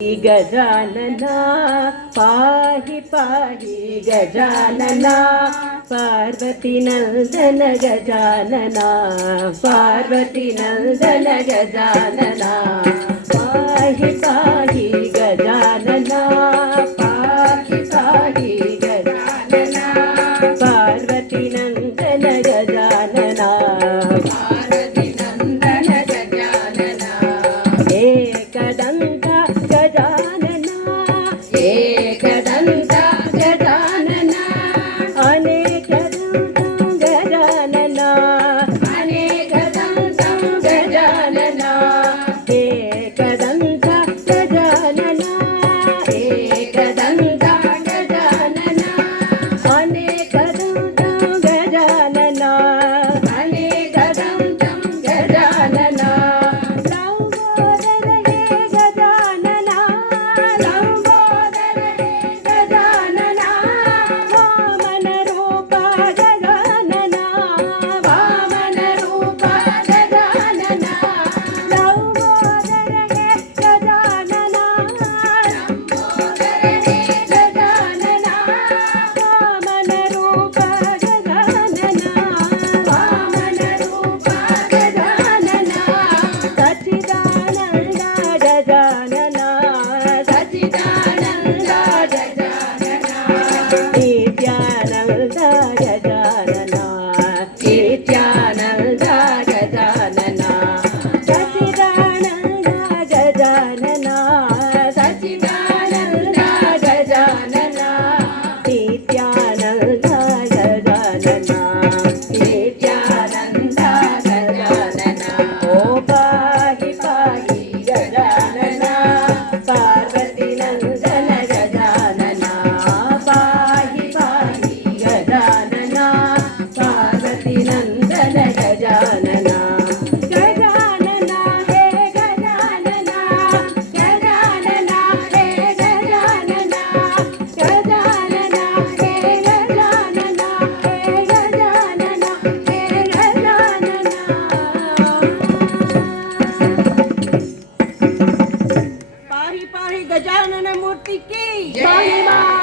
गजानना पाहि पाहि गजानना पार्वती नंदन गजानना पार्वती नंदन गजानना पाहि पाहि गजानना पाहि पाहि गजानना पार्वती नंदन गजानना पार्वती नंदन गजानना एकदंत एकदंत गजानना अनेकदंतं गजानना अनेकदंतं गजानना एकदंत गजानना एकदंत गजानना अनेकदंतं गजानना अनेकदंतं गजानना गजानन मूर्ति की जय।